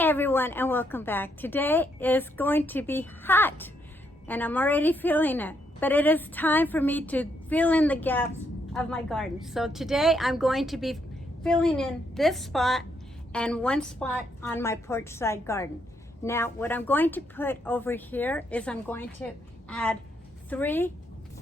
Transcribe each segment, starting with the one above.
Hi everyone and welcome back. Today is going to be hot and I'm already feeling it, but it is time for me to fill in the gaps of my garden. So today I'm going to be filling in this spot and one spot on my porch side garden. Now what I'm going to put over here is I'm going to add 3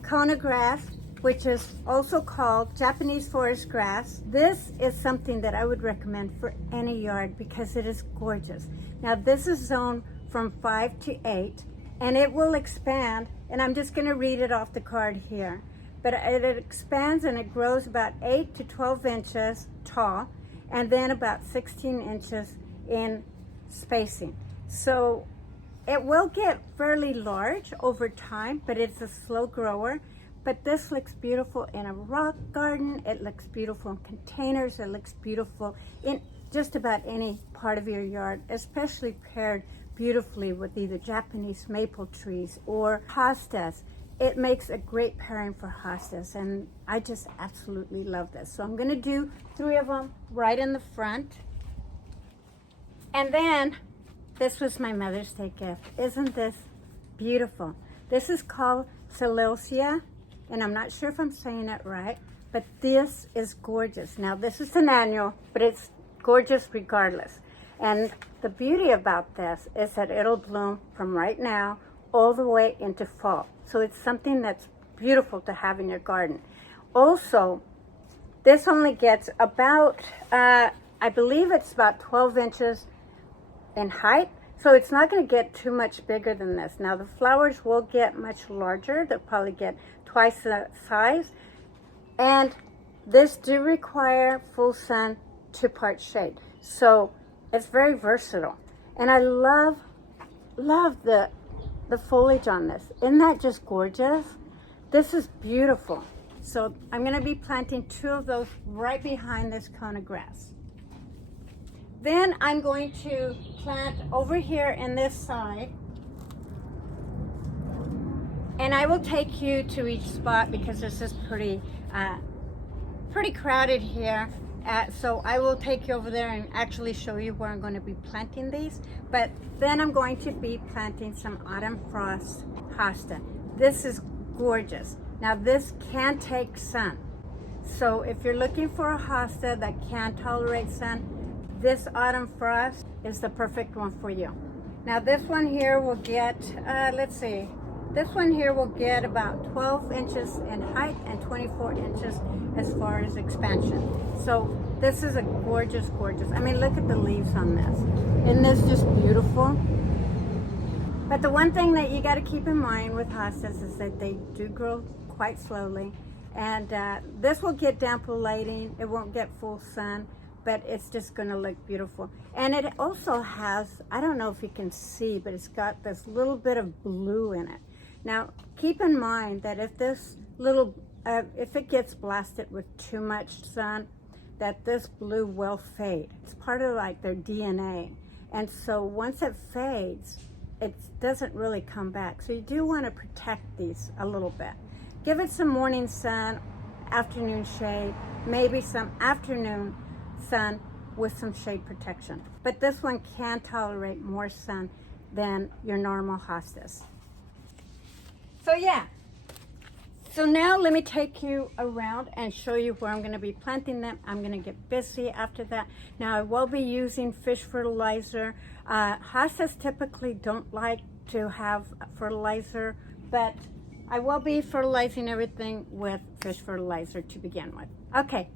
cone grass, which is also called Japanese forest grass. This is something that I would recommend for any yard because it is gorgeous. Now this is zoned from 5 to 8 and it will expand, and I'm just gonna read it off the card here. But it expands and it grows about 8 to 12 inches tall and then about 16 inches in spacing. So it will get fairly large over time, but it's a slow grower. But this looks beautiful in a rock garden. It looks beautiful in containers. It looks beautiful in just about any part of your yard, especially paired beautifully with either Japanese maple trees or hostas. It makes a great pairing for hostas, and I just absolutely love this. So I'm gonna do 3 of them right in the front. And then, this was my Mother's Day gift. Isn't this beautiful? This is called celosia, and I'm not sure if I'm saying it right, but this is gorgeous. Now this is an annual, but it's gorgeous regardless. And the beauty about this is that it'll bloom from right now all the way into fall. So it's something that's beautiful to have in your garden. Also, this only gets about, I believe it's about 12 inches in height. So it's not going to get too much bigger than this. Now the flowers will get much larger. They'll probably get twice the size. And this do require full sun to part shade. So it's very versatile. And I love the foliage on this. Isn't that just gorgeous? This is beautiful. So I'm going to be planting 2 of those right behind this cone of grass. Then I'm going to plant over here in this side, and I will take you to each spot because this is pretty crowded here. So I will take you over there and actually show you where I'm going to be planting these. But then I'm going to be planting some autumn frost hosta. This is gorgeous. Now this can take sun. So if you're looking for a hosta that can tolerate sun, this autumn frost is the perfect one for you. Now this one here will get, let's see, this one here will get about 12 inches in height and 24 inches as far as expansion. So this is a gorgeous, I mean, look at the leaves on this. Isn't this just beautiful? But the one thing that you got to keep in mind with hostas is that they do grow quite slowly. And this will get damp lighting. It won't get full sun, but it's just going to look beautiful. And it also has, I don't know if you can see, but it's got this little bit of blue in it. Now, keep in mind that if this little, if it gets blasted with too much sun, that this blue will fade. It's part of like their DNA. And so once it fades, it doesn't really come back. So you do want to protect these a little bit. Give it some morning sun, afternoon shade, maybe some afternoon sun with some shade protection. But this one can tolerate more sun than your normal hostas. So yeah, so now let me take you around and show you where I'm going to be planting them. I'm going to get busy after that. Now I will be using fish fertilizer. Hostas typically don't like to have fertilizer, but I will be fertilizing everything with fish fertilizer to begin with. Okay.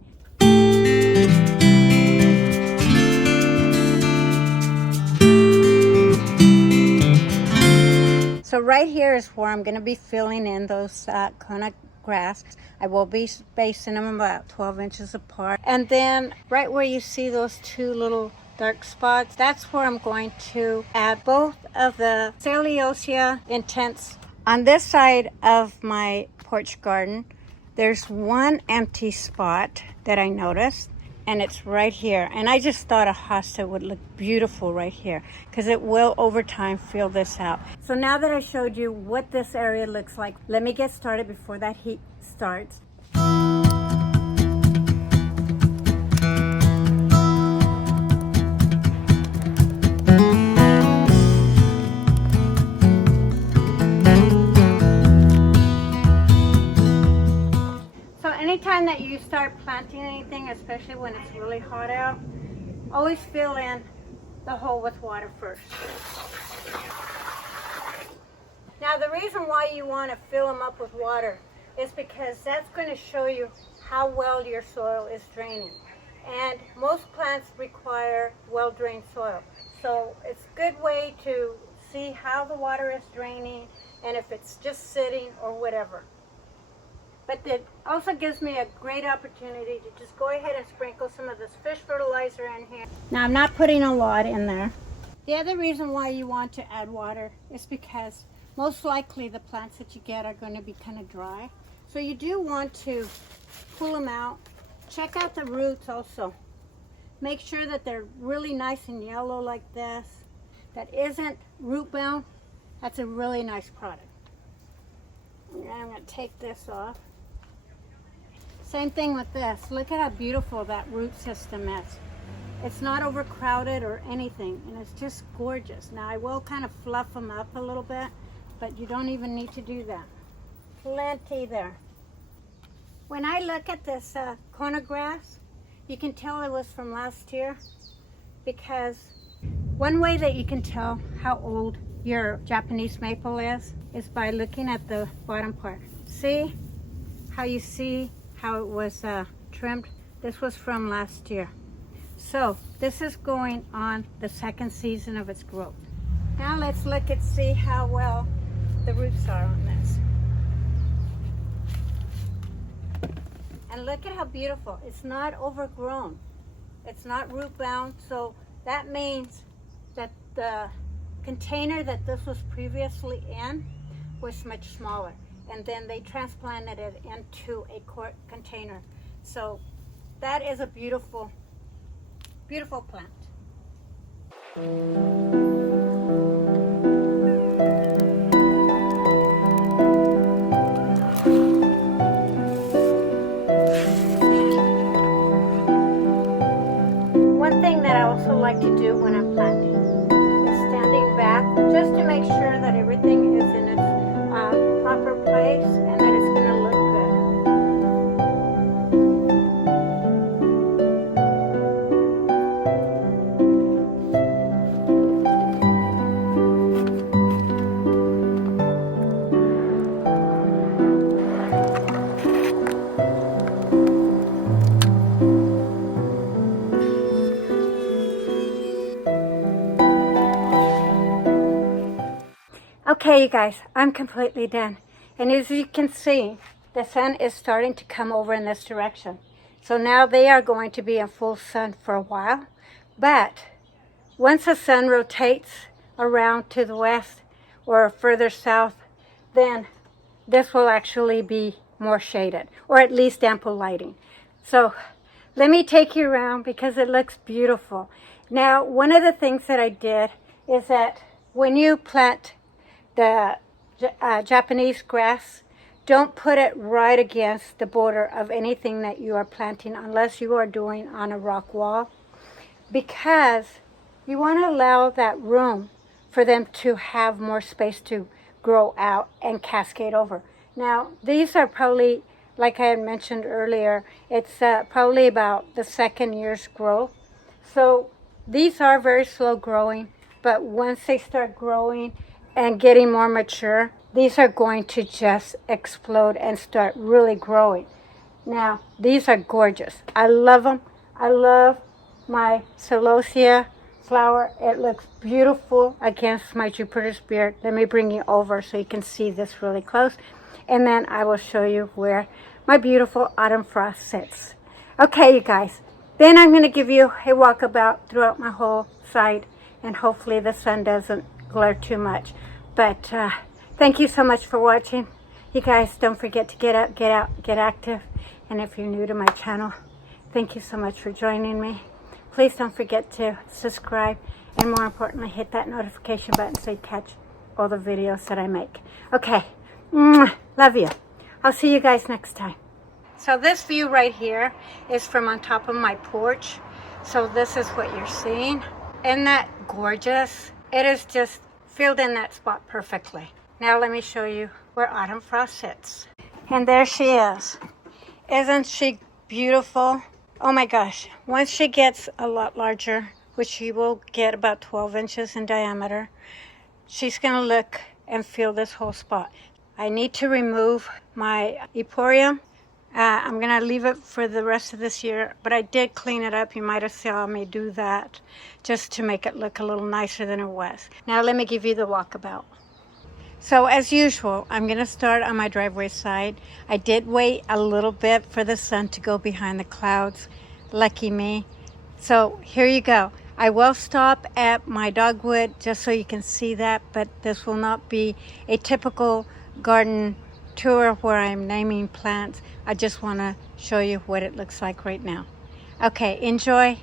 So right here is where I'm going to be filling in those cone of grass. I will be spacing them about 12 inches apart. And then right where you see those 2 little dark spots, that's where I'm going to add both of the celosia intense. On this side of my porch garden, there's one empty spot that I noticed, and it's right here. And I just thought a hosta would look beautiful right here because it will over time fill this out. So now that I showed you what this area looks like, let me get started before that heat starts. that you start planting anything, especially when it's really hot out, always fill in the hole with water first. Now the reason why you want to fill them up with water is because that's going to show you how well your soil is draining. And most plants require well-drained soil. So it's a good way to see how the water is draining and if it's just sitting or whatever. But it also gives me a great opportunity to just go ahead and sprinkle some of this fish fertilizer in here. Now I'm not putting a lot in there. The other reason why you want to add water is because most likely the plants that you get are going to be kind of dry. So you do want to pull them out. Check out the roots also. Make sure that they're really nice and yellow like this. That isn't root bound. That's a really nice product. And I'm going to take this off. Same thing with this. Look at how beautiful that root system is. It's not overcrowded or anything, and it's just gorgeous. Now I will kind of fluff them up a little bit, but you don't even need to do that. Plenty there. When I look at this corner grass, you can tell it was from last year, because one way that you can tell how old your Japanese maple is by looking at the bottom part. See how you see how it was trimmed? This was from last year. So this is going on the second season of its growth. Now let's look and see how well the roots are on this. And look at how beautiful. It's not overgrown. It's not root bound. So that means that the container that this was previously in was much smaller. And then they transplanted it into a quart container. So that is a beautiful, beautiful plant. One thing that I also like to do when I'm planting is standing back just to make sure that everything is in its proper place and that it's going to look good. Okay, you guys, I'm completely done. And as you can see, the sun is starting to come over in this direction. So now they are going to be in full sun for a while. But once the sun rotates around to the west or further south, then this will actually be more shaded, or at least ample lighting. So let me take you around because it looks beautiful. Now, one of the things that I did is that when you plant the Japanese grass, don't put it right against the border of anything that you are planting unless you are doing on a rock wall, because you want to allow that room for them to have more space to grow out and cascade over. Now these are probably, like I had mentioned earlier, it's probably about the second year's growth. So these are very slow growing, but once they start growing and getting more mature, these are going to just explode and start really growing. Now, these are gorgeous. I love them. I love my celosia flower. It looks beautiful against my Jupiter Spirit. Let me bring you over so you can see this really close. And then I will show you where my beautiful autumn frost sits. Okay, you guys. Then I'm going to give you a walkabout throughout my whole site. And hopefully the sun doesn't glare too much. But thank you so much for watching. You guys, don't forget to get up, get out, get active. And if you're new to my channel, thank you so much for joining me. Please don't forget to subscribe, and more importantly, hit that notification button so you catch all the videos that I make. Okay, love you. I'll see you guys next time. So this view right here is from on top of my porch. So this is what you're seeing. Isn't that gorgeous? It is just filled in that spot perfectly. Now let me show you where autumn frost sits. And there she is. Isn't she beautiful? Oh my gosh. Once she gets a lot larger, which she will get about 12 inches in diameter, she's going to look and feel this whole spot. I need to remove my Emporium. I'm going to leave it for the rest of this year, but I did clean it up. You might have saw me do that just to make it look a little nicer than it was. Now let me give you the walkabout. So as usual, I'm going to start on my driveway side. I did wait a little bit for the sun to go behind the clouds. Lucky me. So here you go. I will stop at my dogwood just so you can see that, but this will not be a typical garden tour where I'm naming plants. I just want to show you what it looks like right now. Okay, enjoy.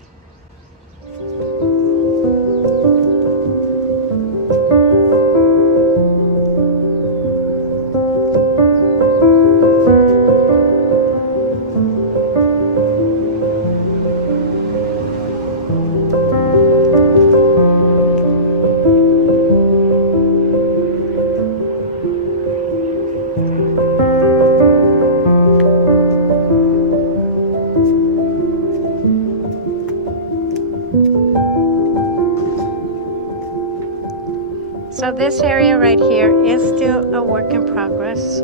So this area right here is still a work in progress.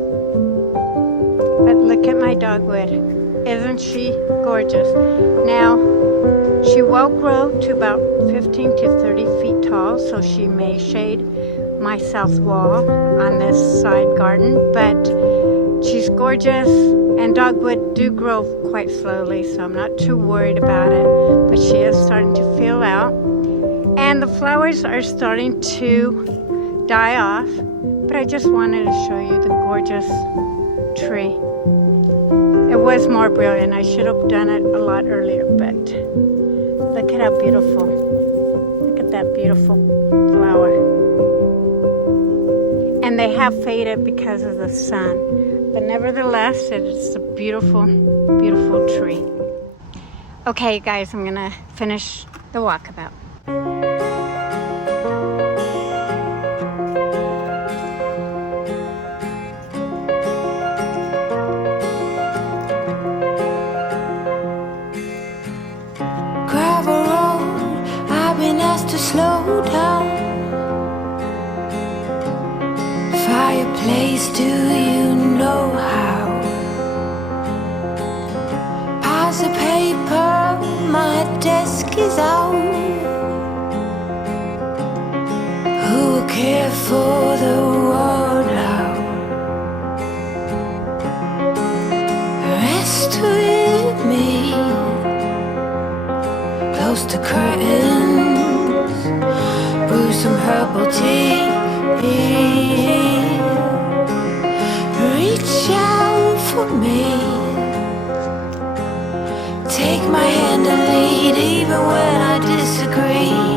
But look at my dogwood. Isn't she gorgeous? Now, she will grow to about 15 to 30 feet tall, so she may shade my south wall on this side garden, but she's gorgeous, and dogwood do grow quite slowly, so I'm not too worried about it, but she is starting to fill out. And the flowers are starting to die off, but I just wanted to show you the gorgeous tree. It was more brilliant. I should have done it a lot earlier, but look at how beautiful. Look at that beautiful flower. And they have faded because of the sun, but nevertheless, it's a beautiful, beautiful tree. Okay, guys, I'm gonna finish the walkabout. To slow down. Fireplace, do you know how? Piles of paper, my desk is out. Who will care for the world out? Rest with me, close to curtains. Brew some herbal tea. Reach out for me. Take my hand and lead, even when I disagree.